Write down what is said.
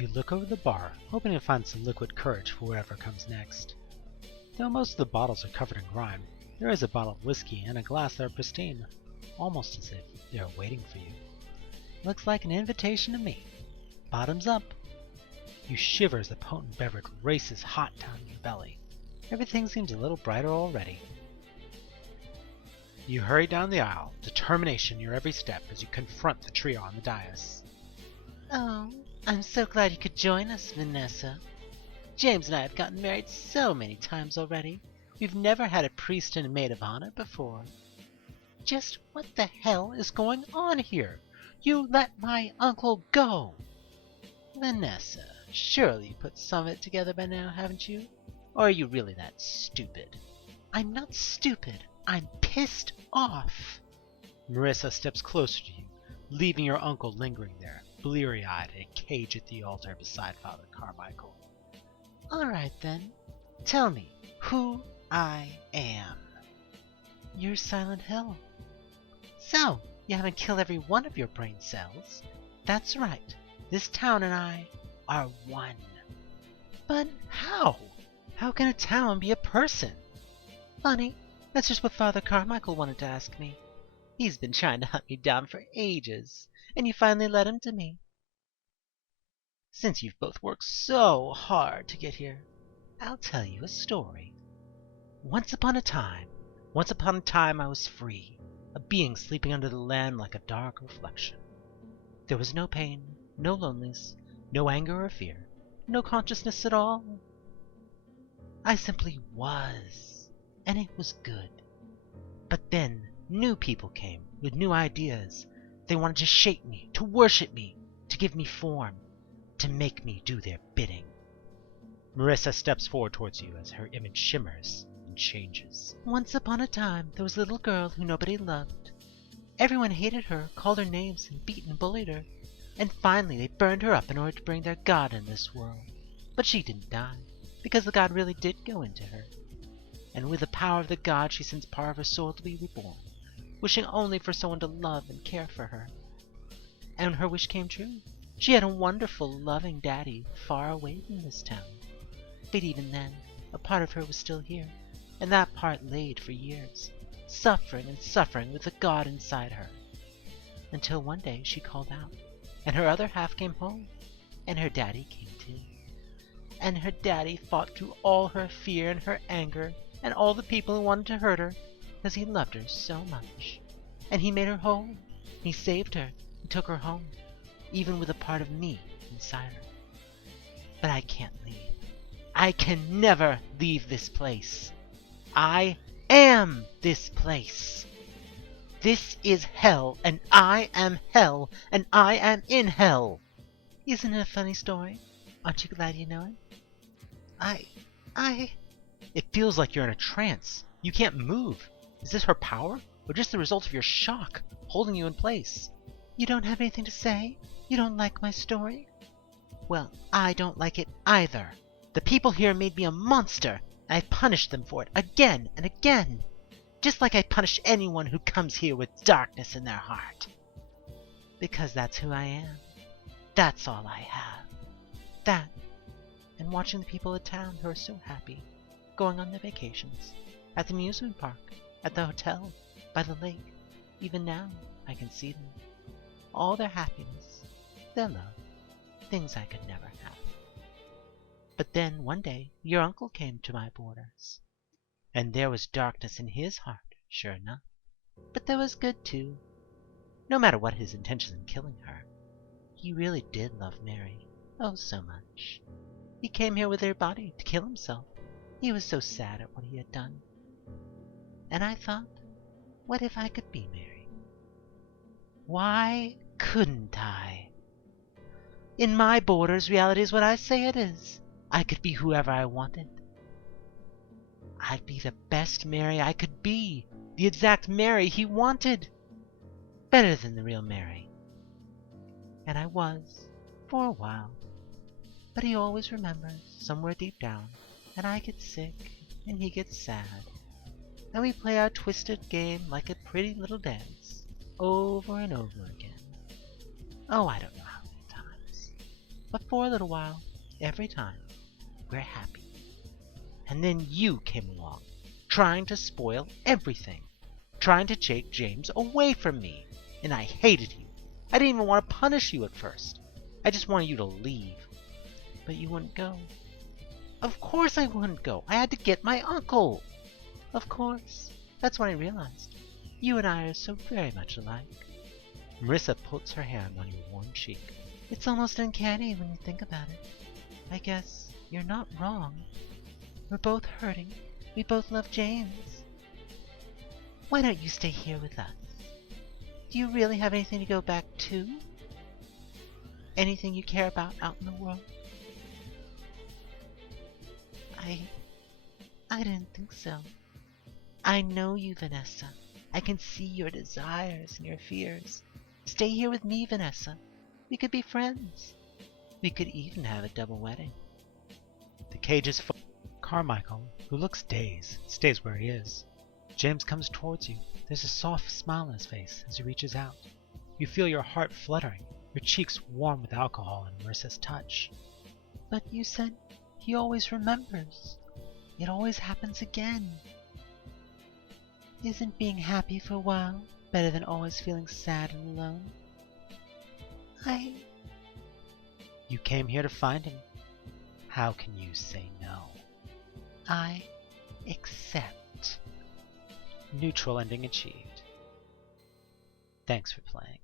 You look over the bar, hoping to find some liquid courage for whatever comes next. Though most of the bottles are covered in grime, there is a bottle of whiskey and a glass that are pristine, almost as if they are waiting for you. Looks like an invitation to me. Bottoms up. You shiver as the potent beverage races hot down your belly. Everything seems a little brighter already. You hurry down the aisle, determination in your every step as you confront the trio on the dais. Oh, I'm so glad you could join us, Vanessa. James and I have gotten married so many times already. We've never had a priest and a maid of honor before. Just what the hell is going on here? You let my uncle go! Vanessa, surely you put some of it together by now, haven't you? Or are you really that stupid? I'm not stupid. I'm pissed off. Marissa steps closer to you, leaving your uncle lingering there, bleary-eyed in a cage at the altar beside Father Carmichael. All right then. Tell me who I am. You're Silent Hill. So, you haven't killed every one of your brain cells. That's right. This town and I are one. But how? How can a town be a person? Funny, that's just what Father Carmichael wanted to ask me. He's been trying to hunt me down for ages, and you finally led him to me. Since you've both worked so hard to get here, I'll tell you a story. Once upon a time I was free, a being sleeping under the land like a dark reflection. There was no pain, no loneliness, no anger or fear, no consciousness at all. I simply was, and it was good. But then new people came with new ideas. They wanted to shape me, to worship me, to give me form, to make me do their bidding. Marissa steps forward towards you as her image shimmers and changes. Once upon a time, there was a little girl who nobody loved. Everyone hated her, called her names, and beat and bullied her. And finally they burned her up in order to bring their God in this world. But she didn't die, because the God really did go into her. And with the power of the God, she sends part of her soul to be reborn, wishing only for someone to love and care for her. And her wish came true. She had a wonderful, loving daddy far away from this town. But even then, a part of her was still here, and that part laid for years, suffering and suffering with the God inside her. Until one day she called out, and her other half came home, and her daddy came too. And her daddy fought through all her fear and her anger, and all the people who wanted to hurt her, because he loved her so much. And he made her whole. He saved her and took her home, even with a part of me inside her. But I can't leave. I can never leave this place. I am this place. This is hell, and I am hell, and I am in hell. Isn't it a funny story? Aren't you glad you know it? It feels like you're in a trance. You can't move. Is this her power, or just the result of your shock, holding you in place? You don't have anything to say? You don't like my story? Well, I don't like it either. The people here made me a monster, and I punished them for it again and again. Just like I punish anyone who comes here with darkness in their heart. Because that's who I am. That's all I have. That, and watching the people of town who are so happy, going on their vacations, at the amusement park, at the hotel, by the lake. Even now, I can see them. All their happiness, their love, things I could never have. But then, one day, your uncle came to my borders. And there was darkness in his heart, sure enough. But there was good, too. No matter what his intentions in killing her, he really did love Mary. Oh, so much. He came here with her body to kill himself. He was so sad at what he had done. And I thought, what if I could be Mary? Why couldn't I? In my borders, reality is what I say it is. I could be whoever I wanted. I'd be the best Mary I could be, the exact Mary he wanted. Better than the real Mary. And I was, for a while. But he always remembers, somewhere deep down, and I get sick, and he gets sad. And we play our twisted game like a pretty little dance, over and over again. Oh, I don't know how many times. But for a little while, every time, we're happy. And then you came along, trying to spoil everything, trying to take James away from me, and I hated you. I didn't even want to punish you at first. I just wanted you to leave. But you wouldn't go. Of course I wouldn't go. I had to get my uncle. Of course. That's when I realized you and I are so very much alike. Marissa puts her hand on your warm cheek. It's almost uncanny when you think about it. I guess you're not wrong. We're both hurting. We both love James. Why don't you stay here with us? Do you really have anything to go back to? Anything you care about out in the world? I didn't think so. I know you, Vanessa. I can see your desires and your fears. Stay here with me, Vanessa. We could be friends. We could even have a double wedding. The cage is full. Carmichael, who looks dazed, stays where he is. James comes towards you. There's a soft smile on his face as he reaches out. You feel your heart fluttering, your cheeks warm with alcohol and Marissa's touch. But you said he always remembers. It always happens again. Isn't being happy for a while better than always feeling sad and alone? You came here to find him. How can you say no? I accept. Neutral ending achieved. Thanks for playing.